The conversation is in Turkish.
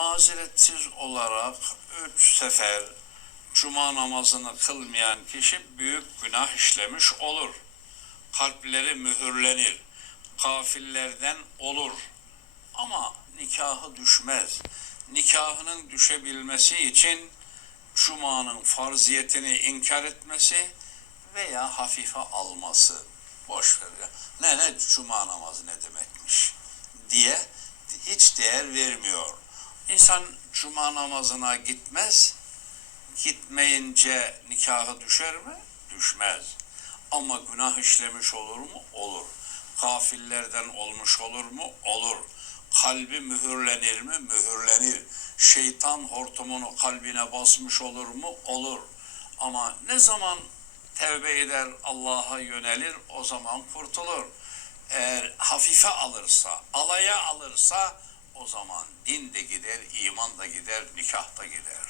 mazeretsiz olarak üç sefer cuma namazını kılmayan kişi büyük günah işlemiş olur. Kalpleri mühürlenir. Kafillerden olur. Ama nikahı düşmez. Nikahının düşebilmesi için Cuma'nın farziyetini inkar etmesi veya hafife alması. Boş ver ya. Ne ne Cuma namazı ne demekmiş diye hiç değer vermiyor. İnsan Cuma namazına gitmez, gitmeyince nikahı düşer mi? Düşmez. Ama günah işlemiş olur mu? Olur. Kafillerden olmuş olur mu? Olur. Kalbi mühürlenir mi? Mühürlenir. Şeytan hortumunu kalbine basmış olur mu? Olur. Ama ne zaman tevbe eder, Allah'a yönelir, o zaman kurtulur. Eğer hafife alırsa, alaya alırsa o zaman din de gider, iman da gider, nikah da gider.